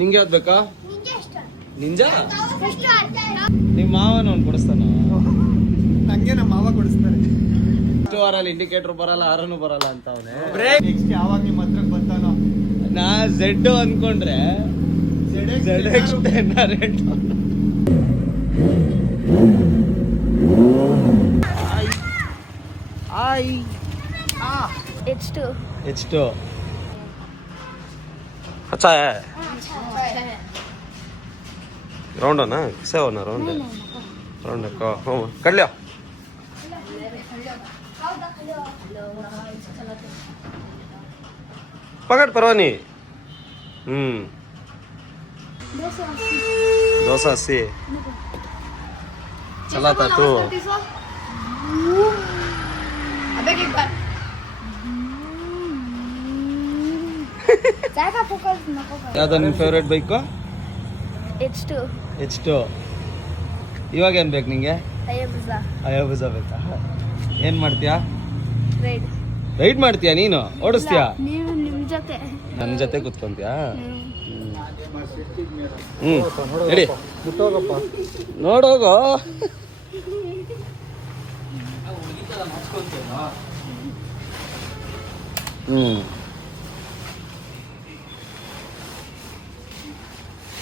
ನಿಂಗೆ ಯಾವ್ದು ಬೇಕಾ? ನಿಂಜ? ನಿಮ್ಮ ಮಾವನ ಅವ್ನು ಕೊಡಿಸ್ತಾನ? ನಂಗೆ ನಮ್ಮ ಮಾವ ಕೊಡಿಸ್ತಾರೆ. ಇಷ್ಟು ವಾರಲ್ಲಿ ಇಂಡಿಕೇಟರ್ ಬರಲ್ಲ, ಆರನು ಬರಲ್ಲ ಅಂತ ಅವನೇ. ನೆಕ್ಸ್ಟ್ ಯಾವಾಗ ನಿಮ್ಮ ಹತ್ರಕ್ಕೆ ಬರ್ತಾನೋ? ನಾ ಝೆಡ್ ಅನ್ಕೊಂಡ್ರೆ ZX10 ರೆಡ್. H2 अच्छा है. राउंड ना किसे होना राउंड है. राउंड का हो कर लिया. पकड़ परवानी. 280 चला था तू. ಯಾವ್ದು ನಿನ್ ಫೇವ್ರೇಟ್ ಬೈಕ್? H2. ಇವಾಗ ಏನ್ ಬೇಕು ನಿಂಗೆ? ಅಯೋಬುಜಾ ಬೇಕಾ? ಏನ್ ಮಾಡ್ತೀಯಾ? ರೈಡ್ ಮಾಡ್ತೀಯಾ ನೀನು? ಓಡಿಸ್ತೀಯಾ? ನನ್ನ ಜೊತೆ ಕುತ್ಕೊಂತೀಯಾ? ನಡಿ ನೋಡೋಗೋ.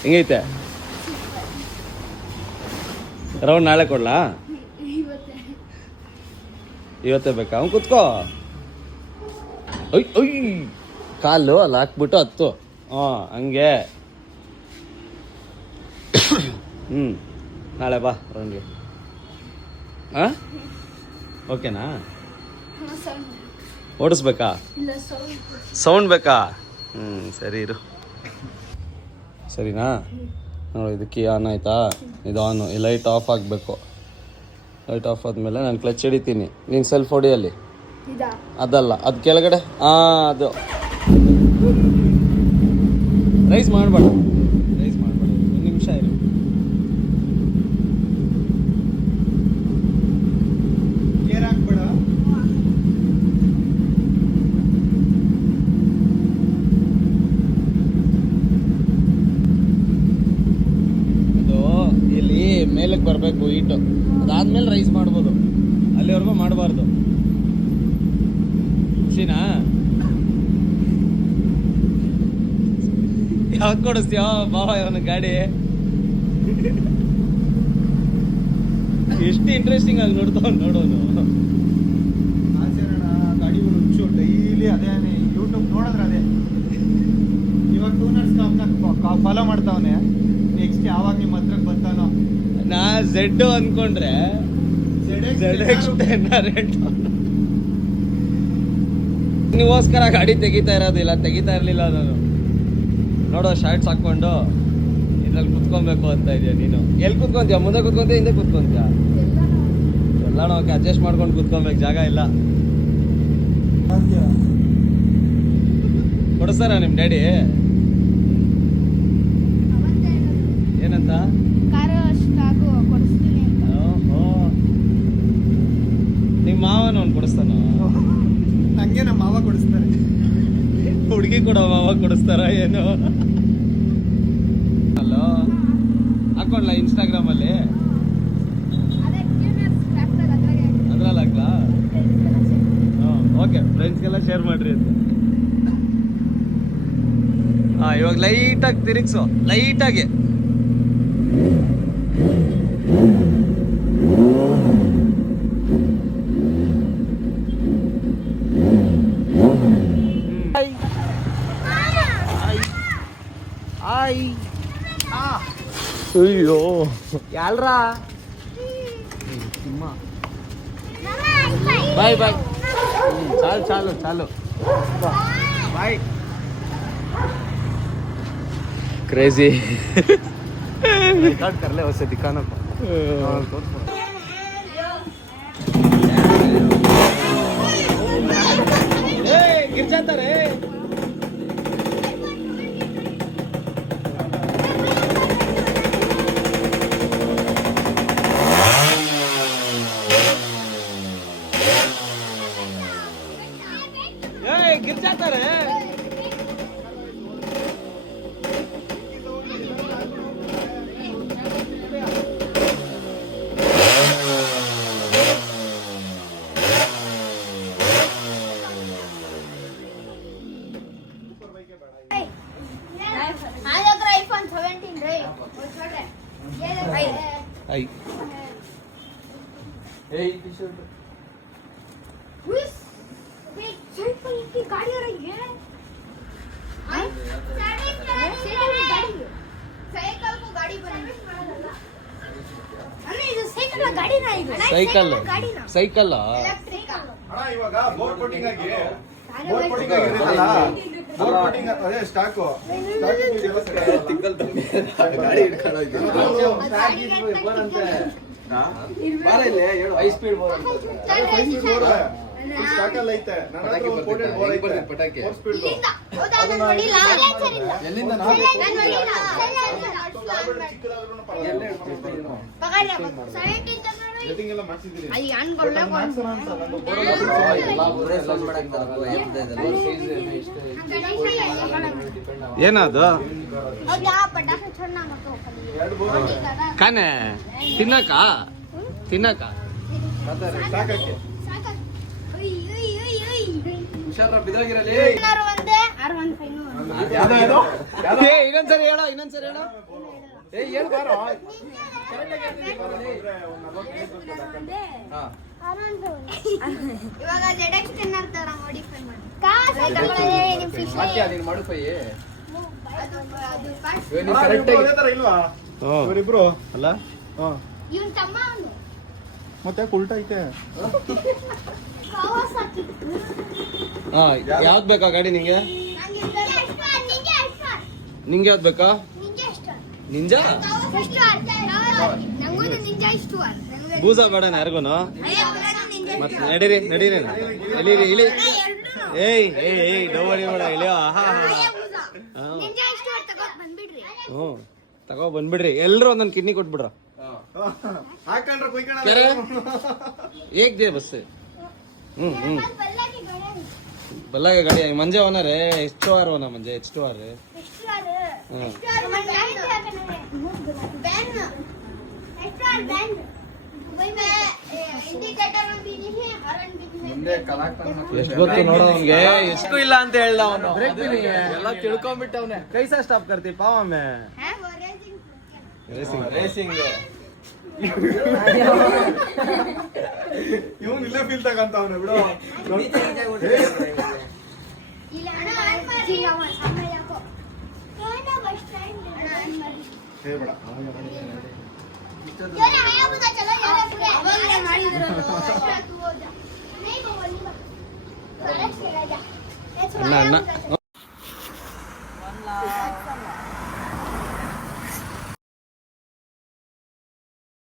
ಹೆಂಗೈತೆ ರೌಂಡ್? ನಾಳೆ ಕೊಡ್ಲಾ? ಇವತ್ತೇ ಬೇಕಾ? ಅವ್ನು ಕುತ್ಕೋ. ಒಯ್ ಕಾಲು ಅಲ್ಲಿ ಹಾಕ್ಬಿಟ್ಟು ಹತ್ತು. ಹಂಗೆ. ನಾಳೆ ಬಾ ರೌಂಡ್ಗೆ. ಓಕೆನಾ? ಓಡಿಸ್ಬೇಕಾ? ಸೌಂಡ್ ಬೇಕಾ? ಸರಿ ಇರು. ಸರಿನಾ? ನೋಡಿ ಇದು ಕೀ ಆನ್ ಆಯ್ತಾ? ಇದು ಆನು. ಈ ಲೈಟ್ ಆಫ್ ಆಗಬೇಕು. ಲೈಟ್ ಆಫ್ ಆದಮೇಲೆ ನಾನು ಕ್ಲಚ್ ಹಿಡಿತೀನಿ, ನೀನು ಸೆಲ್ಫ್ ಹೊಡಿಯಲ್ಲಿ. ಅದಲ್ಲ, ಅದು ಕೆಳಗಡೆ. ಅದು ರೈಸ್ ಮಾಡಬೇಡ, ಒಂದು ನಿಮಿಷ ಇರು. ಗೇರ್ ಹಾಕ್ಬೇಡ. ಮೇಲಕ್ಕೆ ಬರಬೇಕು ಹೀಟು. ಅದಾದ್ಮೇಲೆ ರೈಸ್ ಮಾಡ್ಬೋದು, ಅಲ್ಲಿವರೆಗೂ ಮಾಡಬಾರ್ದು. ಖುಷಿನಾ? ಯಾವ್ದು ಕೊಡಿಸ್ತೀಯ ಬಾವ ಅವನ ಗಾಡಿ? ಎಷ್ಟು ಇಂಟ್ರೆಸ್ಟಿಂಗ್ ಆಗಿ ನೋಡೋನು. ಗಾಡಿಗಳು ಹುಚ್ಚು, ಡೈಲಿ ಅದೇ ಯೂಟ್ಯೂಬ್ ನೋಡಿದ್ರೆ ಅದೇ. ಇವಾಗ ಟೂನರ್ಸ್ ಫಾಲೋ ಮಾಡ್ತಾವನೆ. ನೆಕ್ಸ್ಟ್ ಯಾವಾಗ ನಿಮ್ಮ ಹತ್ರಕ್ಕೆ ಬರ್ತಾನೋ? ನಾ ಝೆಡ್ ಅನ್ಕೊಂಡ್ರೆ ZX10 ರೆಡ್. ನೀಗೋಸ್ಕರ ಗಾಡಿ ತೆಗಿತಾ ಇರೋದಿಲ್ಲ, ತೆಗಿತಾ ಇರಲಿಲ್ಲ ನಾನು. ನೋಡೋ ಶಾರ್ಟ್ಸ್ ಹಾಕೊಂಡು ಇದ್ರಲ್ಲಿ ಕುತ್ಕೊಬೇಕು ಅಂತ ಇದೆಯಾ ನೀನು? ಎಲ್ಲಿ ಕುತ್ಕೊಂತೀಯ? ಮುಂದೆ ಕುತ್ಕೊಂತೀಯ, ಹಿಂದೆ ಕುತ್ಕೊಂತೀಯ? ಎಲ್ಲ ನಾವು ಅಡ್ಜಸ್ಟ್ ಮಾಡ್ಕೊಂಡು ಕುತ್ಕೊಬೇಕು, ಜಾಗ ಇಲ್ಲ. ಕೊಡಿಸ್ತಾರ ನಿಮ್ಮ ಡ್ಯಾಡಿ? ಏನಂತ? ನಿಮ್ಮ ಮಾವನ ಅವ್ನು ಕೊಡಿಸ್ತಾನ? ನಂಗೆ ನಮ್ಮ ಮಾವ ಕೊಡಿಸ್ತಾರೆ. ಹುಡುಗಿ ಕೂಡ ಮಾವ ಕೊಡಿಸ್ತಾರ ಏನು? ಅಲ್ಲೋ ಹಾಕೊಂಡ್ಲಾ ಇನ್ಸ್ಟಾಗ್ರಾಮಲ್ಲಿ? ಅದ್ರಲ್ಲಿ ಹಾಕ್ಲಾ? ಓಕೆ, ಫ್ರೆಂಡ್ಸ್ಗೆಲ್ಲ ಶೇರ್ ಮಾಡ್ರಿ ಅಂತ. ಇವಾಗ ಲೈಟಾಗಿ ತಿರುಗಿಸು, ಲೈಟಾಗಿ. ಅಯ್ಯೋ ಯಾಲ್ರಾ? ಬಾಯ್ ಚಾಲು ಬಾಯ್. क्रेजी कर ले उसे दिखाना गिर जाता रे. गिर जाता रे. गाड़ी आ रही है साइकिल को गाड़ी बना अरे ಇದು ಸೈಕಲ್ ಗಾಡಿ ನಾ ಇದು ಸೈಕಲ್ ಸೈಕಲ್ ಎಲೆಕ್ಟ್ರಿಕ್ ಅಣ್ಣ ಇವಾಗ ಬೋರ್ ಕೋಟಿಂಗ್ ಆಗಿ ಇರುತ್ತಲ್ಲ ಬೋರ್ ಕೋಟಿಂಗ್ ಅದೇ ಸ್ಟಾಕ್ ಗಾಡಿ ಹೈ ಸ್ಪೀಡ್ ಸ್ಟಾಕ್ ಅಲ್ಲಿ ಐತೆ ನನ್ನ ಹತ್ರ ಒಂದು ಕೋಟೆಡ್ ಬೋರ್ ಐತೆ ಪಟಾಕಿ 4 ಸ್ಪೀಡ್ ಹೌದಾ ನಾನು ನೋಡಿಲ್ಲ ಎಲ್ಲಿಂದ ನಾನು ನೋಡಿಲ್ಲ ಚಿಕ್ಕದಾದ್ರೂ ಪಗಾರ 17 ತಗೊಂಡು ಸೆಟ್ಟಿಂಗ್ ಎಲ್ಲ ಮಾಡ್ಸಿದ್ದೀರಿ ಅಲ್ಲಿ ಅನ್ಕೊಳ್ಳ ಮಾಡ್ಸೋಣ ಅಂತ ನಂದು ಬೋರ್ ಏನದು ಹೌದಾ ಪಟಾಕಿ ಛೋಡ್ನಾ ಮಕ್ಕಳು ಎರಡು ಬೋರ್ ಕಾನೆ ತಿನ್ನಕ ತಿನ್ನಕ ಸಾಕಕ್ಕೆ ಹುಷಾರ ಬಿದ್ದಾಗಿರಲಿ ಒಂದೇ 615 ಯಾವ್ದು ಇನ್ನೊಂದ್ಸರಿ ಹೇಳ ಏ ಹೇಳು ಬಾರೋ ಇವಾಗ ZX10 ಅಂತಾರ ಮಾಡಿಫೈ ಮಾಡಿ ಕಾಸ್ ತಗೊಳ್ಳೇ ನಿಮ್ಮ ಫಿಶ್ ನೀನು ಮಾಡಿಫೈ ಅದು ಕಾಸ್ ಅದೇ ತರ ಇಲ್ವಾ ಇವರಿಬ್ರು ಅಲ್ಲ ಇವನ್ ತಮ್ಮ ಅವನು ಮತ್ತೆ ಉಲ್ಟಾ ಐತೆ ಕಾವಾಸಾಕಿ ಹಾ ಯಾವ್ದು ಬೇಕಾ ಗಾಡಿ ನಿಂಗೆ ನಂಗೆ ನಿಂಗೆ ಎಷ್ಟು ನಿಂಗೆ ಯಾವ್ದು ಬೇಕಾ ನಿಂಗೆ ಎಷ್ಟು ನಿಂಜಾ ಎಷ್ಟು ನಂಗೂ ನಿಂಜೆ ಇಷ್ಟು ಬೂಸ ಬೇಡ ಯಾರಿಗೂನು ಮತ್ತೆ ನಡೀರಿ ಇಳಿ ಏಯ್ ಡೋಬಡಿ ಬೇಡ ಇಳಿಯೋ ನಿಂಜೆ ಇಷ್ಟು ತಗೊಂಡ್ ಬಂದ್ಬಿಡ್ರಿ ಹ್ಞೂ ತಗೋ ಬಂದ್ಬಿಡ್ರಿ ಎಲ್ರು ಒಂದೊಂದು ಕಿಡ್ನಿ ಕೊಟ್ಬಿಡ್ರ ಹಾಕೊಂಡ್ರೆ ಕುಯ್ಕೊಳ್ಳ ಕೆರೆ ಏಕ್ ದೇ ಬಸ್ ಹ್ಞೂ ಬಲ್ಲಾಗಿ ಗಣೇಶ್ ಬಲ್ಲಾಗ ಗಾಡಿ ಮಂಜೆ ಓನರೇ ಎಷ್ಟು ಆರ್ ಓನ ಮಂಜೆ ಎಷ್ಟು ಆರ್ ಎಷ್ಟು ಆರು ಹ್ಞೂ ಎಷ್ಟು ಆರು बैन एक्स्ट्रा बैन वही मैं इंडिकेटर में भी नहीं है हॉर्न भी नहीं है ಎಷ್ಟು ಗೊತ್ತು ನೋಡೋ ಅವ್ನಿಗೆ ಎಷ್ಟು ಇಲ್ಲ ಅಂತ ಹೇಳ್ದ ಅವನು ಎಲ್ಲ ತಿಳ್ಕೊಂಡ್ಬಿಟ್ಟವನೆ ಕೈಸಾ ಸ್ಟಾಪ್ ಕರ್ತಿ ಪಾವ ಮೇ है वो रेसिंग ರೇಸಿಂಗ್ ಇವನು ಇಲ್ಲೇ ಫೀಲ್ ತಗಂತವನೆ ಬಿಡು ಇಲ್ಲ ಅಣ್ಣ ಜಿಂಗ ಸಾಮನೆ ಯಾಕೋ ಏನೋ ಬಸ್ ಸ್ಟ್ಯಾಂಡ್ ಅಣ್ಣ ಹೇ ಬೇಡ यार आया पता चला यार पूरे अवल ಮಾಡಿದ್ರು नहीं वो बोली बा सारा चला जा ಅಣ್ಣ